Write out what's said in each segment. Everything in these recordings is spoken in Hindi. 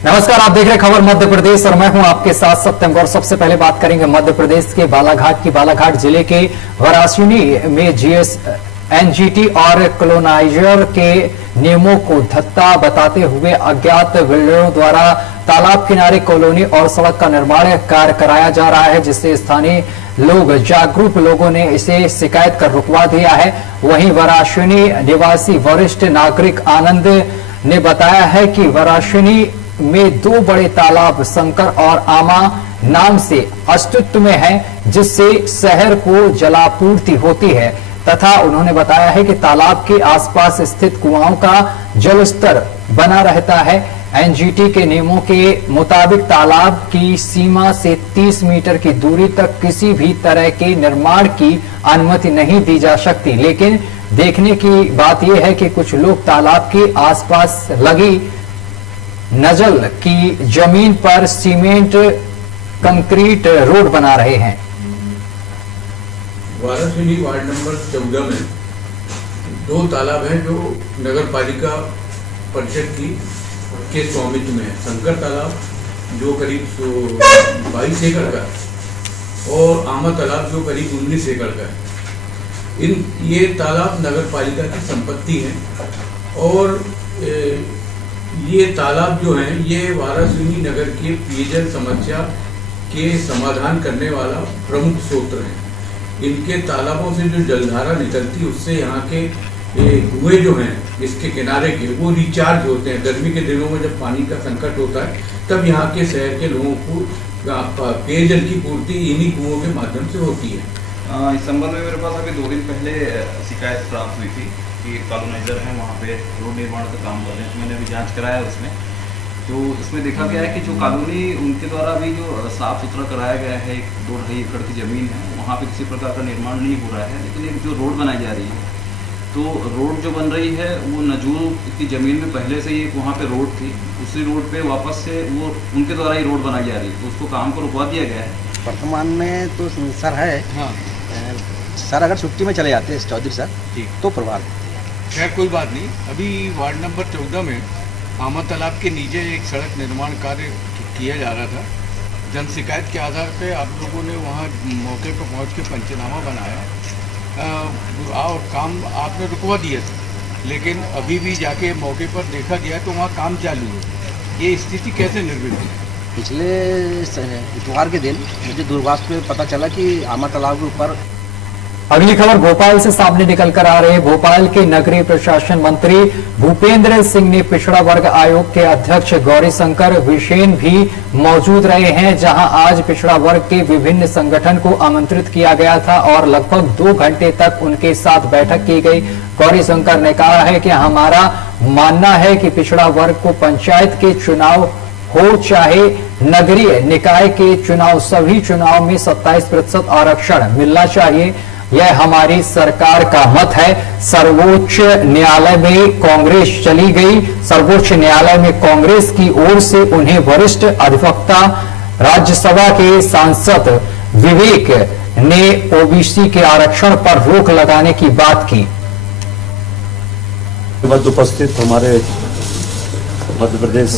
नमस्कार, आप देख रहे खबर मध्य प्रदेश और मैं हूं आपके साथ सत्यम गौर। सबसे पहले बात करेंगे मध्य प्रदेश के बालाघाट की। बालाघाट जिले के वरासिनी में जीएस एनजीटी और कॉलोनाइजर के नियमों को धत्ता बताते हुए अज्ञात बिल्डरों द्वारा तालाब किनारे कॉलोनी और सड़क का निर्माण कार्य कराया जा रहा है, जिससे स्थानीय लोग जागरूक लोगों ने इसे शिकायत कर रुकवा दिया है। वहीं वरासिनी निवासी वरिष्ठ नागरिक आनंद ने बताया है कि वरासिनी में दो बड़े तालाब शंकर और आमा नाम से अस्तित्व में है, जिससे शहर को जलापूर्ति होती है तथा उन्होंने बताया है कि तालाब के आसपास स्थित कुआओं का जलस्तर बना रहता है। एनजीटी के नियमों के मुताबिक तालाब की सीमा से 30 मीटर की दूरी तक किसी भी तरह के निर्माण की अनुमति नहीं दी जा सकती, लेकिन देखने की बात यह है कि कुछ लोग तालाब के आसपास लगी नजल की जमीन पर सीमेंट कंक्रीट रोड बना रहे हैं। वारासिनी वार्ड नंबर 14 में दो तालाब हैं जो नगर पालिका परिषद के स्वामित्व में है। शंकर तालाब जो करीब 22 एकड़ का और आमा तालाब जो करीब 19 एकड़ का है। ये तालाब नगर पालिका की संपत्ति है और ये तालाब जो हैं ये वारासिनी नगर के पेयजल समस्या के समाधान करने वाला प्रमुख स्रोत है। इनके तालाबों से जो जलधारा निकलती है उससे यहाँ के कुएं जो हैं इसके किनारे के वो रिचार्ज होते हैं। गर्मी के दिनों में जब पानी का संकट होता है तब यहाँ के शहर के लोगों को पेयजल की पूर्ति इन्हीं कुओं के माध्यम से होती है। इस संबंध में मेरे पास अभी 2 दिन पहले शिकायत प्राप्त हुई थी कि कॉलोनाइजर है वहाँ पे रोड निर्माण का काम कर रहे हैं। तो मैंने अभी जांच कराया उसमें, तो इसमें देखा गया है कि जो कॉलोनी उनके द्वारा भी जो साफ सुथरा कराया गया है, 2-2.5 एकड़ की ज़मीन है, वहाँ पे किसी प्रकार का निर्माण नहीं हो रहा है। लेकिन एक जो रोड बनाई जा रही है, तो रोड जो बन रही है वो नजूल की ज़मीन में पहले से ही वहाँ पे रोड थी, उसी रोड पे वापस से वो उनके द्वारा ही रोड बनाई जा रही है, तो उसको काम को रुकवा दिया गया है। वर्तमान में तो सर है। हाँ सर, अगर छुट्टी में चले जाते हैं चौधरी सर तो प्रभाव। खैर कोई बात नहीं। अभी वार्ड नंबर 14 में आमा तालाब के नीचे एक सड़क निर्माण कार्य किया जा रहा था। जन शिकायत के आधार पे आप लोगों ने वहाँ मौके पर पहुँच के पंचनामा बनाया और काम आपने रुकवा दिया था, लेकिन अभी भी जाके मौके पर देखा गया तो वहाँ काम चालू है। ये स्थिति कैसे निर्मित हुई? पिछले इतवार के दिन मुझे दूरभाष पे पता चला कि आमा तालाब के ऊपर। अगली खबर भोपाल से सामने निकल कर आ रही है। भोपाल के नगरीय प्रशासन मंत्री भूपेंद्र सिंह ने पिछड़ा वर्ग आयोग के अध्यक्ष गौरीशंकर बिसेन भी मौजूद रहे हैं, जहां आज पिछड़ा वर्ग के विभिन्न संगठन को आमंत्रित किया गया था और लगभग 2 घंटे तक उनके साथ बैठक की गई। गौरीशंकर ने कहा है कि हमारा मानना है कि पिछड़ा वर्ग को पंचायत के चुनाव हो चाहे नगरीय निकाय के चुनाव, सभी चुनाव में 27% आरक्षण मिलना चाहिए। यह हमारी सरकार का मत है। सर्वोच्च न्यायालय में कांग्रेस चली गई। सर्वोच्च न्यायालय में कांग्रेस की ओर से उन्हें वरिष्ठ अधिवक्ता राज्यसभा के सांसद विवेक ने ओबीसी के आरक्षण पर रोक लगाने की बात की। उपस्थित हमारे मध्य प्रदेश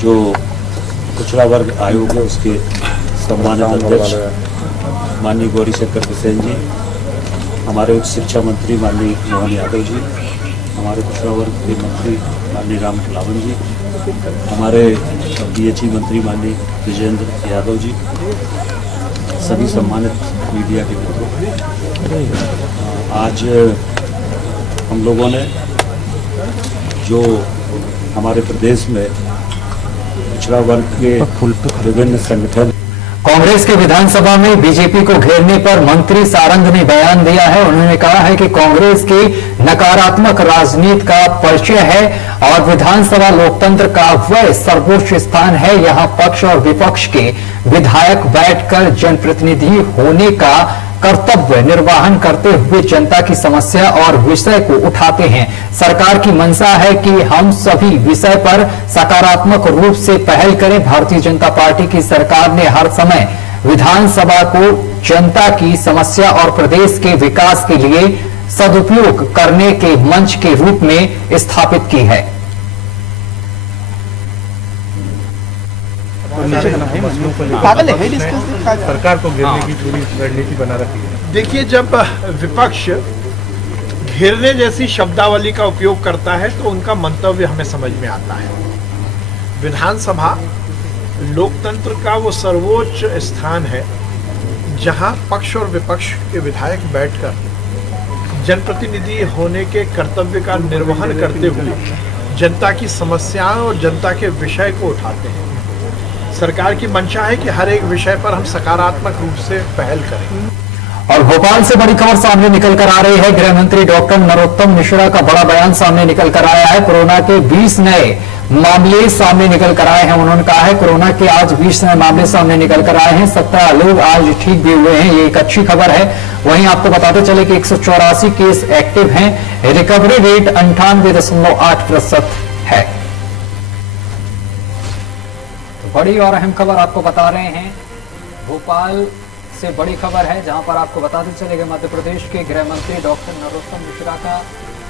जो पिछड़ा वर्ग आयोग है उसके सम्मानित अध्यक्ष माननीय गौरीशंकर बिसेन जी, हमारे उच्च शिक्षा मंत्री माननीय मोहन यादव जी, हमारे पिछड़ा वर्ग के मंत्री माननीय राम खिलावन जी, हमारे डीएचई मंत्री माननीय विजेंद्र यादव जी, सभी सम्मानित मीडिया के मित्रों, आज हम लोगों ने जो हमारे प्रदेश में पिछड़ा वर्ग के विभिन्न संगठन। कांग्रेस के विधानसभा में बीजेपी को घेरने पर मंत्री सारंग ने बयान दिया है। उन्होंने कहा है कि कांग्रेस की नकारात्मक राजनीति का परिचय है और विधानसभा लोकतंत्र का वह सर्वोच्च स्थान है। यहां पक्ष और विपक्ष के विधायक बैठकर जनप्रतिनिधि होने का कर्तव्य निर्वहन करते हुए जनता की समस्या और विषय को उठाते हैं। सरकार की मंशा है कि हम सभी विषय पर सकारात्मक रूप से पहल करें। भारतीय जनता पार्टी की सरकार ने हर समय विधानसभा को जनता की समस्या और प्रदेश के विकास के लिए सदुपयोग करने के मंच के रूप में स्थापित की है। पागल है सरकार को घेरने की पूरी रणनीति बना रखी है। देखिए, जब विपक्ष घेरने जैसी शब्दावली का उपयोग करता है तो उनका मंतव्य हमें समझ में आता है। विधानसभा लोकतंत्र का वो सर्वोच्च स्थान है जहां पक्ष और विपक्ष के विधायक बैठकर जनप्रतिनिधि होने के कर्तव्य का निर्वहन करते हुए जनता की समस्याओं और जनता के विषय को उठाते हैं। सरकार की मंशा है कि हर एक विषय पर हम सकारात्मक रूप से पहल करें। और भोपाल से बड़ी खबर सामने निकल कर आ रही है। गृह मंत्री डॉक्टर नरोत्तम मिश्रा का बड़ा बयान सामने निकल कर आया है। कोरोना के 20 नए मामले सामने निकल कर आए हैं। उन्होंने कहा है कोरोना के आज 20 नए मामले सामने निकल कर आए हैं। 17 लोग आज ठीक भी हुए हैं, ये एक अच्छी खबर है। वहीं आपको बताते चले कि 184 केस एक्टिव हैं। रिकवरी रेट 98.8% है। बड़ी और अहम खबर आपको बता रहे हैं। भोपाल से बड़ी खबर है जहां पर आपको बताते चले कि मध्य प्रदेश के गृह मंत्री डॉक्टर नरोत्तम मिश्रा का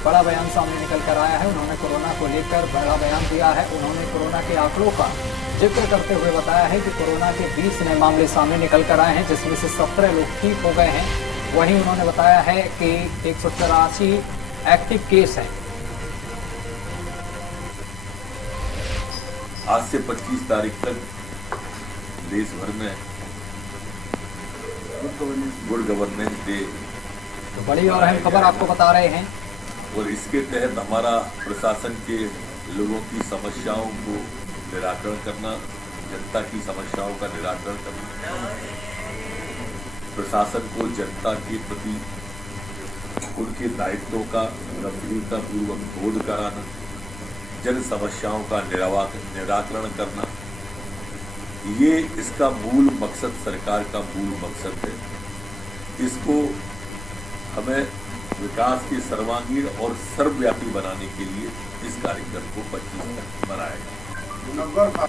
बड़ा बयान सामने निकल कर आया है। उन्होंने कोरोना को लेकर बड़ा बयान दिया है। उन्होंने कोरोना के आंकड़ों का जिक्र करते हुए बताया है कि कोरोना के 20 नए मामले सामने निकल कर आए हैं, जिसमें से 17 लोग ठीक हो गए हैं। वहीं उन्होंने बताया है कि 184 एक्टिव केस हैं। आज से 25 तारीख तक देश भर में गुड गवर्नेंस डे, तो बड़ी और अहम खबर आपको बता रहे हैं। और इसके तहत हमारा प्रशासन के लोगों की समस्याओं को निराकरण करना, जनता की समस्याओं का निराकरण करना, प्रशासन को जनता के प्रति उनके दायित्वों का गंभीरतापूर्वक बोध कराना, जन समस्याओं का निराकरण करना, ये इसका मूल मकसद, सरकार का मूल मकसद है। इसको हमें विकास के सर्वांगीण और सर्वव्यापी बनाने के लिए इस कार्यक्रम को 25 तक मनाएगा।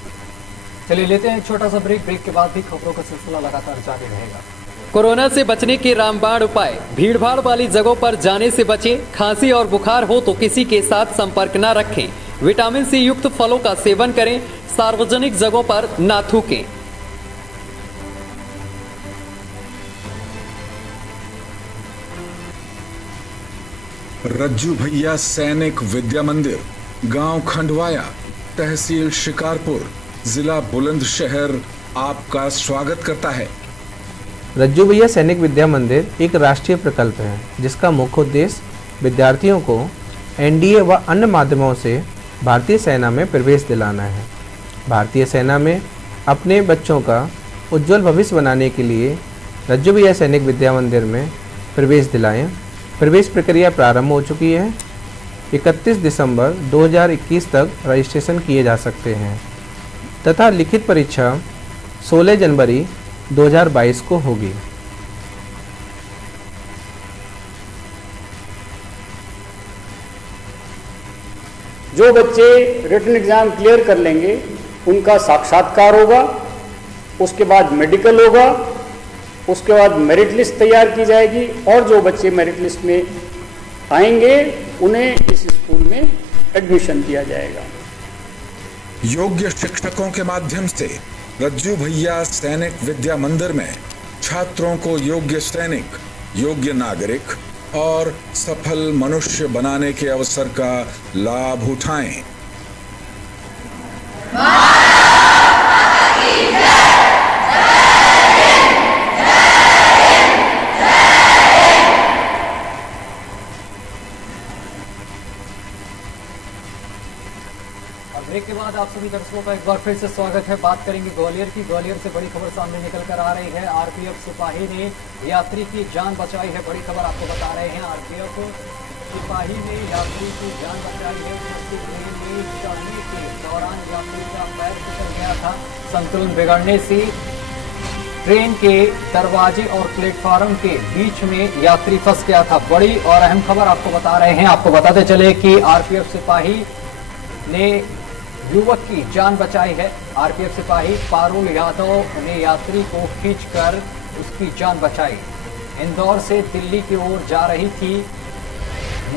चलिए लेते हैं एक छोटा सा ब्रेक। ब्रेक के बाद भी खबरों का सिलसिला लगातार जारी रहेगा। कोरोना से बचने के रामबाण उपाय। भीड़भाड़ वाली जगहों पर जाने से बचें। खांसी और बुखार हो तो किसी के साथ संपर्क न रखें। विटामिन सी युक्त फलों का सेवन करें। सार्वजनिक जगहों पर न थूकें। रज्जू भैया सैनिक विद्या मंदिर, गांव खंडवाया, तहसील शिकारपुर, जिला बुलंदशहर आपका स्वागत करता है। रज्जू भैया सैनिक विद्या मंदिर एक राष्ट्रीय प्रकल्प है जिसका मुख्य उद्देश्य विद्यार्थियों को एनडीए व अन्य माध्यमों से भारतीय सेना में प्रवेश दिलाना है। भारतीय सेना में अपने बच्चों का उज्जवल भविष्य बनाने के लिए रज्जू भैया सैनिक विद्या मंदिर में प्रवेश दिलाएं। प्रवेश प्रक्रिया प्रारंभ हो चुकी है। 31 दिसंबर 2021 तक रजिस्ट्रेशन किए जा सकते हैं तथा लिखित परीक्षा 16 जनवरी 2022 को होगी। जो बच्चे रिटन एग्जाम क्लियर कर लेंगे उनका साक्षात्कार होगा, उसके बाद मेडिकल होगा, उसके बाद मेरिट लिस्ट तैयार की जाएगी और जो बच्चे मेरिट लिस्ट में आएंगे उन्हें इस स्कूल में एडमिशन दिया जाएगा। योग्य शिक्षकों के माध्यम से रज्जू भैया सैनिक विद्या मंदिर में छात्रों को योग्य सैनिक, योग्य नागरिक और सफल मनुष्य बनाने के अवसर का लाभ उठाएं। ब्रेक के बाद आप सभी दर्शकों का एक बार फिर से स्वागत है। बात करेंगे ग्वालियर की। ग्वालियर से बड़ी खबर सामने निकल कर आ रही है। आरपीएफ सिपाही ने यात्री की जान बचाई है। बड़ी खबर आपको बता रहे हैं। आरपीएफ सिपाही ने यात्री की जान बचाई है। ट्रेन में चढ़ने के दौरान यात्री का पैर फिसल गया था। संतुलन बिगड़ने से ट्रेन के दरवाजे और प्लेटफार्म के बीच में यात्री फंस गया था। बड़ी और अहम खबर आपको बता रहे हैं। आपको बताते चले कि आरपीएफ सिपाही ने युवक की जान बचाई है। आरपीएफ सिपाही पारुल यादव ने यात्री को खींचकर उसकी जान बचाई। इंदौर से दिल्ली की ओर जा रही थी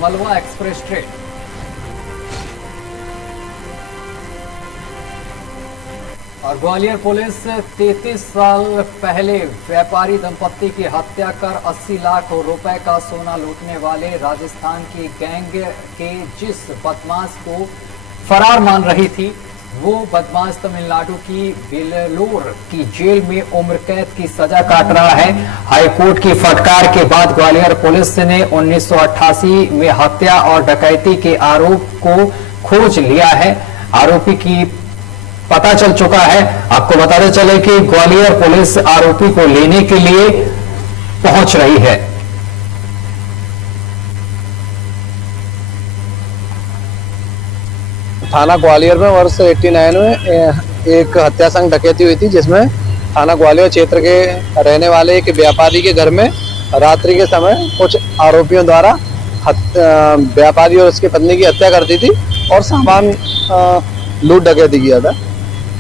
मलवा एक्सप्रेस ट्रेन। और ग्वालियर पुलिस 33 साल पहले व्यापारी दंपत्ति की हत्या कर 80 लाख रुपए का सोना लूटने वाले राजस्थान की गैंग के जिस बदमाश को फरार मान रही थी, वो बदमाश तमिलनाडु की वेल्लोर की जेल में उम्र कैद की सजा काट रहा है। हाईकोर्ट की फटकार के बाद ग्वालियर पुलिस ने 1988 में हत्या और डकैती के आरोप को खोज लिया है। आरोपी की पता चल चुका है। आपको बताते चले कि ग्वालियर पुलिस आरोपी को लेने के लिए पहुंच रही है। थाना ग्वालियर में वर्ष 89 में एक हत्यासंग डकैती हुई थी, जिसमें थाना ग्वालियर क्षेत्र के रहने वाले एक व्यापारी के घर में रात्रि के समय कुछ आरोपियों द्वारा व्यापारी और उसकी पत्नी की हत्या कर दी थी और सामान लूट डकैती किया था।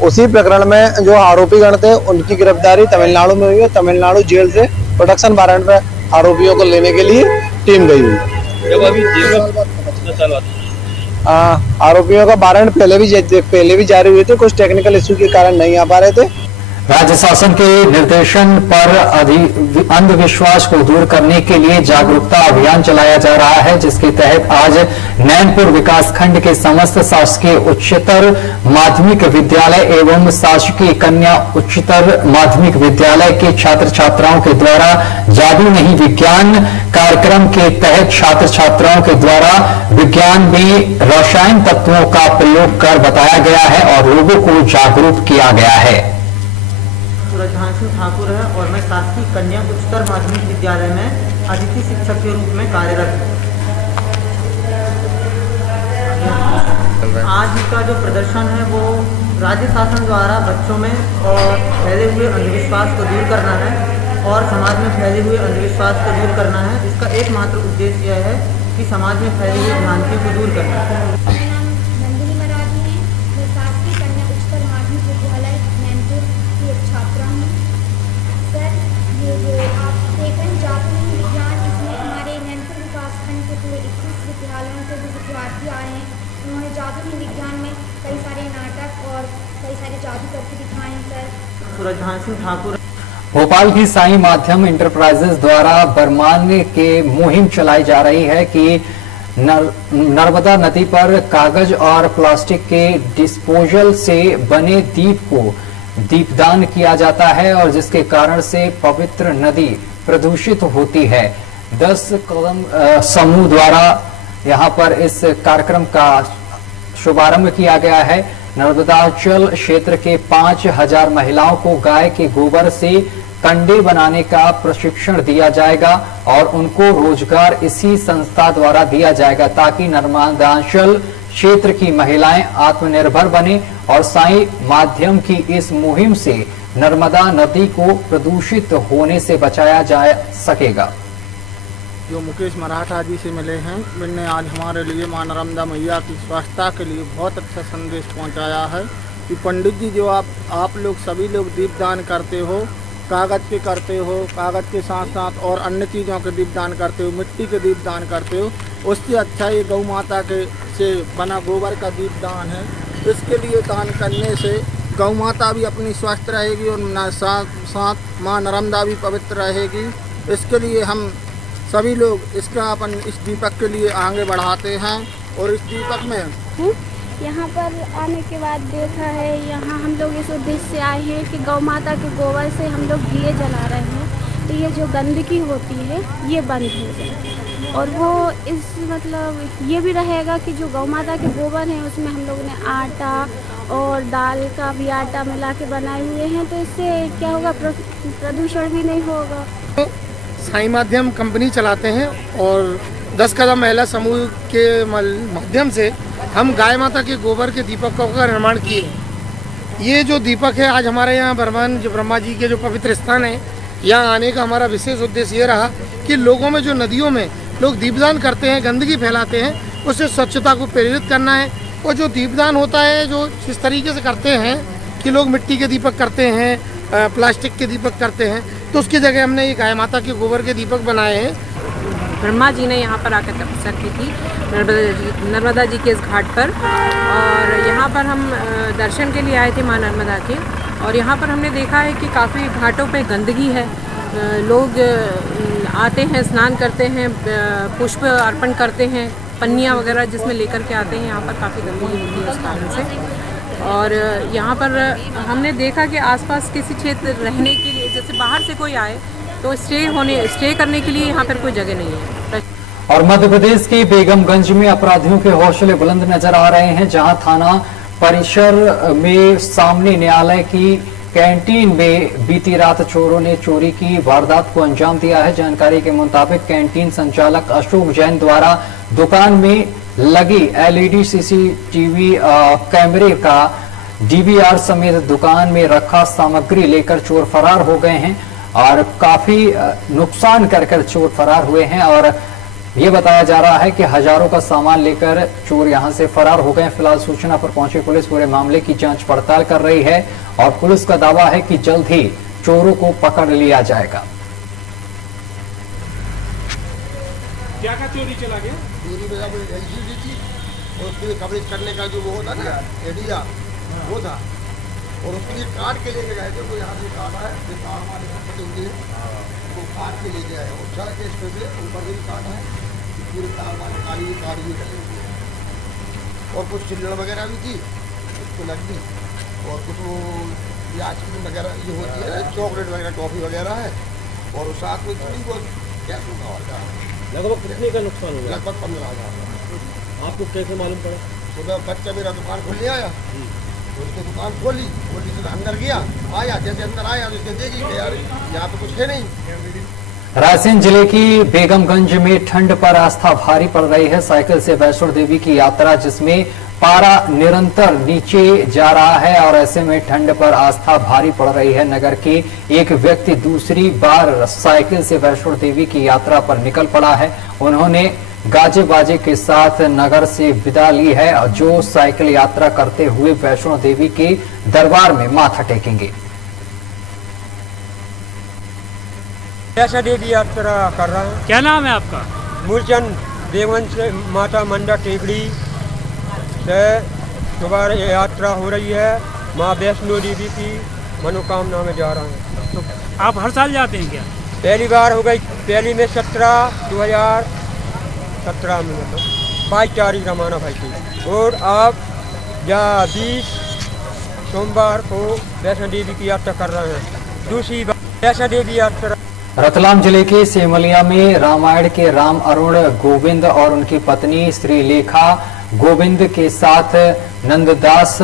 उसी प्रकरण में जो आरोपी गण थे उनकी गिरफ्तारी तमिलनाडु में हुई है। तमिलनाडु जेल से प्रोडक्शन वारंट पर आरोपियों को लेने के लिए टीम गई हुई है। आरोपियों का वारंट पहले भी जारी हुए थे, कुछ टेक्निकल इश्यू के कारण नहीं आ पा रहे थे। राज्य शासन के निर्देशन पर अंधविश्वास को दूर करने के लिए जागरूकता अभियान चलाया जा रहा है, जिसके तहत आज नैनपुर विकासखंड के समस्त शासकीय उच्चतर माध्यमिक विद्यालय एवं शासकीय कन्या उच्चतर माध्यमिक विद्यालय के छात्र छात्राओं के द्वारा जादू नहीं विज्ञान कार्यक्रम के तहत छात्र छात्राओं के द्वारा विज्ञान में रसायन तत्वों का प्रयोग कर बताया गया है और लोगों को जागरूक किया गया है। सूरजहान ठाकुर है और मैं शासकीय कन्या उच्चतर माध्यमिक विद्यालय में अतिथि शिक्षक के रूप में कार्यरत हूँ। आज का जो प्रदर्शन है वो राज्य शासन द्वारा बच्चों में और फैले हुए अंधविश्वास को दूर करना है और समाज में फैले हुए अंधविश्वास को दूर करना है। इसका एकमात्र उद्देश्य यह है कि समाज में फैली हुई भ्रांतियों को दूर करना है। विद्यार्थी आए हैं, उन्होंने जादू विज्ञान में कई सारे नाटक और कई सारे जादू करके दिखाए हैं। सर सूरजहान ठाकुर। भोपाल की साई माध्यम इंटरप्राइजेस द्वारा बरमान के मुहिम चलाई जा रही है कि नर्मदा नदी पर कागज और प्लास्टिक के डिस्पोजल से बने दीप को दीपदान किया जाता है और जिसके कारण से पवित्र नदी प्रदूषित होती है। 10 कदम समूह द्वारा यहाँ पर इस कार्यक्रम का शुभारंभ किया गया है। नर्मदाचल क्षेत्र के 5000 महिलाओं को गाय के गोबर से कंडे बनाने का प्रशिक्षण दिया जाएगा और उनको रोजगार इसी संस्था द्वारा दिया जाएगा ताकि नर्मदाचल क्षेत्र की महिलाएं आत्मनिर्भर बने और साई माध्यम की इस मुहिम से नर्मदा नदी को प्रदूषित होने से बचाया जा सकेगा। जो मुकेश मराठा जी से मिले हैं, मैंने आज हमारे लिए मां नर्मदा मैया की स्वच्छता के लिए बहुत अच्छा संदेश पहुंचाया है कि पंडित जी जो आप लोग सभी लोग दीपदान करते हो, कागज़ के करते हो, कागज़ के साथ साथ और अन्य चीज़ों के दीपदान करते हो, मिट्टी के दीपदान करते हो, उससे अच्छा ये गौ माता के से बना गोबर का दीपदान है। इसके लिए दान करने से गौ माता भी अपनी स्वस्थ रहेगी और साथ साथ माँ नर्मदा भी पवित्र रहेगी। इसके लिए हम सभी लोग इसका अपन इस दीपक के लिए आगे बढ़ाते हैं और इस दीपक में यहाँ पर आने के बाद देखा है, यहाँ हम लोग इस उद्देश्य से आए हैं कि गौ माता के गोबर से हम लोग दिए जला रहे हैं, तो ये जो गंदगी होती है ये बंद हो जाए और वो इस मतलब ये भी रहेगा कि जो गौ माता के गोबर हैं उसमें हम लोगों ने आटा और दाल का भी आटा मिला के बनाए हुए हैं, तो इससे क्या होगा, प्रदूषण भी नहीं होगा। साई माध्यम कंपनी चलाते हैं और 10 कदम महिला समूह के माध्यम से हम गाय माता के गोबर के दीपकों का निर्माण किए। ये जो दीपक है आज हमारे यहाँ बरमान जो ब्रह्मा जी के जो पवित्र स्थान है, यहाँ आने का हमारा विशेष उद्देश्य ये रहा कि लोगों में जो नदियों में लोग दीपदान करते हैं, गंदगी फैलाते हैं, उससे स्वच्छता को प्रेरित करना है। और जो दीपदान होता है जो जिस तरीके से करते हैं कि लोग मिट्टी के दीपक करते हैं, प्लास्टिक के दीपक करते हैं, तो उसकी जगह हमने ये गाय माता के गोबर के दीपक बनाए हैं। ब्रह्मा जी ने यहाँ पर आकर तपस्या की थी, नर्मदा जी के इस घाट पर। और यहाँ पर हम दर्शन के लिए आए थे माँ नर्मदा के, और यहाँ पर हमने देखा है कि काफ़ी घाटों पे गंदगी है। लोग आते हैं, स्नान करते हैं, पुष्प अर्पण करते हैं, पन्नियाँ वगैरह जिसमें लेकर के आते हैं। यहाँ पर काफ़ी गंदगी होती है उस कारण से। और यहाँ पर हमने देखा कि आसपास किसी क्षेत्र रहने के लिए, जैसे बाहर से कोई आए तो स्टे करने के लिए यहाँ पर कोई जगह नहीं है। और मध्य प्रदेश के बेगमगंज में अपराधियों के हौसले बुलंद नजर आ रहे हैं, जहां थाना परिसर में सामने न्यायालय की कैंटीन में बीती रात चोरों ने चोरी की वारदात को अंजाम दिया है। जानकारी के मुताबिक कैंटीन संचालक अशोक जैन द्वारा दुकान में लगी एलईडी सीसीटीवी कैमरे का डीवीआर समेत दुकान में रखा सामग्री लेकर चोर फरार हो गए हैं और काफी नुकसान कर चोर फरार हुए हैं। और ये बताया जा रहा है कि हजारों का सामान लेकर चोर यहां से फरार हो गए। फिलहाल सूचना पर पहुंची पुलिस पूरे मामले की जांच पड़ताल कर रही है और पुलिस का दावा है कि जल्द ही चोरों को पकड़ लिया जाएगा। क्या चोरी चला गया? चोरी में एलसीडी थी और उसके कवरेज करने का जो वो होता ना एरिया वो था, और उसके लिए काट के लेके गए थे। वो यहाँ से काटा है, जो कार हमारे फटे हुए हैं वो काट के लेके आए, और सड़क के स्टेज पे ऊपर भी काटा है, पूरे कार वाले काली भी काट भी डले हुए हैं। और कुछ चिल्लड़ वगैरह भी थी उसको लग गई, और कुछ वो आइसक्रीम वगैरह ये होती है, चॉकलेट वगैरह, टॉफ़ी वगैरह है, और साथ में थोड़ी बहुत कैश होगा। और क्या लगभग कितने का नुकसान हुआ? लगभग 15,000। आपको कैसे मालूम पड़ा? सुबह बच्चा मेरा दुकान खोलने आया, उसने दुकान खोली से अंदर गया, आया, जैसे अंदर आया तो उसने देखी कि यार यहाँ पे कुछ है नहीं। रायसेन जिले की बेगमगंज में ठंड पर आस्था भारी पड़ रही है। साइकिल से वैष्णो देवी की यात्रा जिसमें पारा निरंतर नीचे जा रहा है और ऐसे में ठंड पर आस्था भारी पड़ रही है। नगर के एक व्यक्ति दूसरी बार साइकिल से वैष्णो देवी की यात्रा पर निकल पड़ा है। उन्होंने गाजे बाजे के साथ नगर से विदा ली है, जो साइकिल यात्रा करते हुए वैष्णो देवी के दरबार में माथा टेकेंगे। वैष्णो देवी यात्रा कर रहा है। क्या नाम है आपका? मूलचंद। बेगमगंज से माता मंडा टेकड़ी से दोबारा यात्रा हो रही है। माँ वैष्णो देवी की मनोकामना में जा रहा हूँ। तो आप हर साल जाते हैं क्या? पहली बार हो गई, पहली में 2017 में, मतलब 22 तारीख रवाना भाई थी, और आप 20 सोमवार को वैष्णो देवी की यात्रा कर रहे हैं। दूसरी बार वैष्णो देवी यात्रा। रतलाम जिले के सेमलिया में रामायण के राम अरुण गोविंद और उनकी पत्नी श्रीलेखा गोविंद के साथ नंददास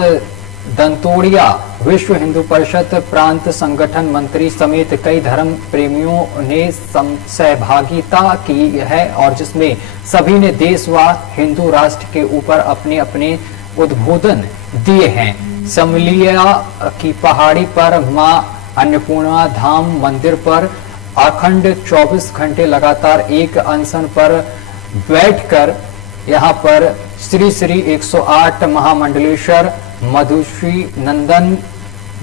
दंतोड़िया विश्व हिंदू परिषद प्रांत संगठन मंत्री समेत कई धर्म प्रेमियों ने सहभागिता की है और जिसमें सभी ने देश व हिंदू राष्ट्र के ऊपर अपने अपने उद्बोधन दिए हैं। सेमलिया की पहाड़ी पर मां अन्नपूर्णा धाम मंदिर पर अखंड 24 घंटे लगातार एक अनशन पर बैठकर यहाँ पर श्री श्री 108 महामंडलेश्वर मधुश्री नंदन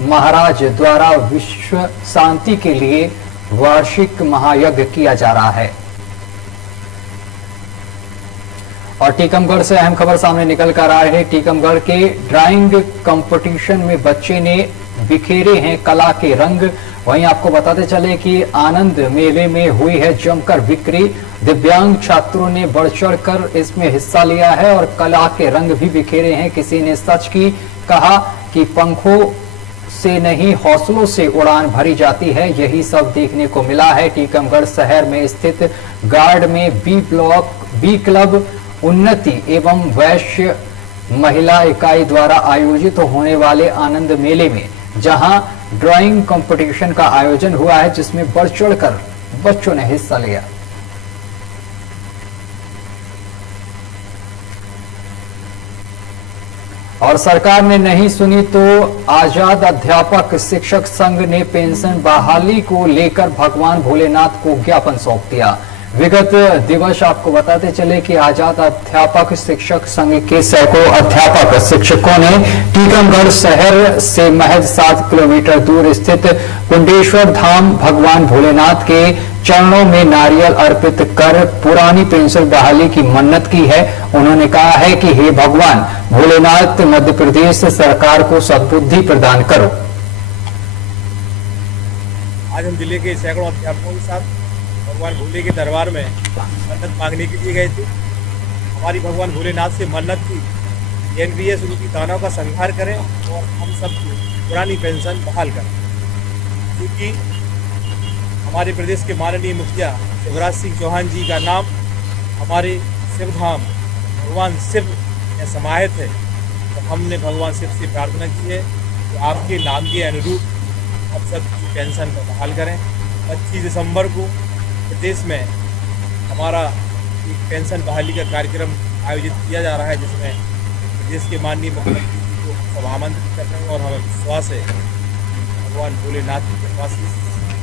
महाराज द्वारा विश्व शांति के लिए वार्षिक महायज्ञ किया जा रहा है। और टीकमगढ़ से अहम खबर सामने निकल कर आ रही है। टीकमगढ़ के ड्राइंग कंपटीशन में बच्चे ने बिखेरे हैं कला के रंग। वहीं आपको बताते चले कि आनंद मेले में हुई है जमकर बिक्री। दिव्यांग छात्रों ने बढ़ चढ़ कर इसमें हिस्सा लिया है और कला के रंग भी बिखेरे हैं। किसी ने सच की कहा कि पंखों से नहीं हौसलों से उड़ान भरी जाती है। यही सब देखने को मिला है। टीकमगढ़ शहर में स्थित गार्ड में बी ब्लॉक बी क्लब उन्नति एवं वैश्य महिला इकाई द्वारा आयोजित होने वाले आनंद मेले में जहां ड्राइंग कंपटीशन का आयोजन हुआ है, जिसमें बढ़ चढ़कर बच्चों ने हिस्सा लिया। और सरकार ने नहीं सुनी तो आजाद अध्यापक शिक्षक संघ ने पेंशन बहाली को लेकर भगवान भोलेनाथ को ज्ञापन सौंप दिया। विगत दिवस आपको बताते चले कि आजाद अध्यापक शिक्षक संघ के सैकड़ों अध्यापक शिक्षकों ने टीकमगढ़ शहर से महज 7 किलोमीटर दूर स्थित कुंडेश्वर धाम भगवान भोलेनाथ के चरणों में नारियल अर्पित कर पुरानी पेंशन बहाली की मन्नत की है। उन्होंने कहा है कि हे भगवान भोलेनाथ, मध्य प्रदेश सरकार को सद्बुद्धि प्रदान करो। आज हम जिले के सैकड़ों अध्यापकों के साथ भगवान भोले के दरबार में मन्नत मांगने के लिए गए थे। हमारी भगवान भोलेनाथ से मन्नत थी एनपीएस उनकी दानों का संहार करें और हम सब पुरानी पेंशन बहाल करें, क्योंकि हमारे प्रदेश के माननीय मुखिया शिवराज सिंह चौहान जी का नाम हमारे शिवधाम भगवान शिव में समाहित है। तो हमने भगवान शिव से प्रार्थना की है कि आपके नाम के अनुरूप अब सबकी पेंशन को बहाल करें। 25 दिसंबर को प्रदेश में हमारा एक पेंशन बहाली का कार्यक्रम आयोजित किया जा रहा है, जिसमें प्रदेश के माननीय मुख्यमंत्री जी को सब आमंत्रित कर रहे हैं और हमें विश्वास है भगवान भोलेनाथ की कृपा से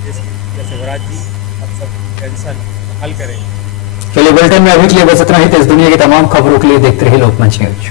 देश के शिवराज जी अब सबकी पेंशन बहाल करेंगे। चलिए, बुलेटिन में अभी के लिए बस इतना ही। देश दुनिया की तमाम खबरों के लिए देखते रहिए लोकमंच न्यूज।